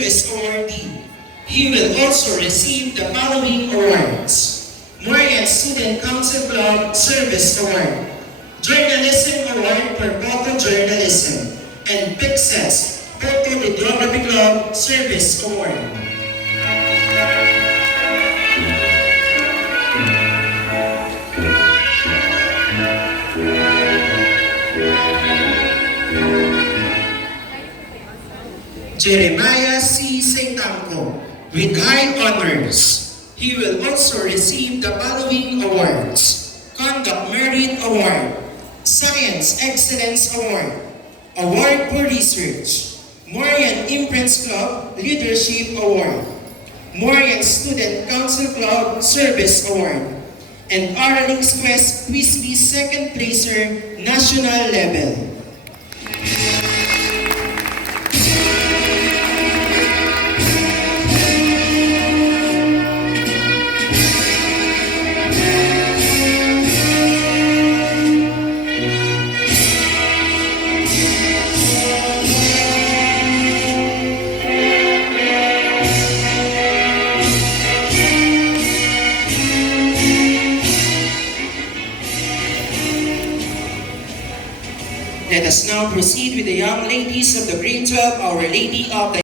Service Awardee. He will also receive the following awards: Morian Student Council Club Service Award, Journalism Award for Photojournalism, and PICSES Photolithography Club Service Award. Jeremiah C. Sengtangco, with high honors. He will also receive the following awards: Conduct Merit Award, Science Excellence Award, Award for Research, Morian Imprints Club Leadership Award, Morian Student Council Club Service Award, and Aralings Quest Quizbee Second Placer National Level. Let us now proceed with the young ladies of the grade 12, Our Lady of the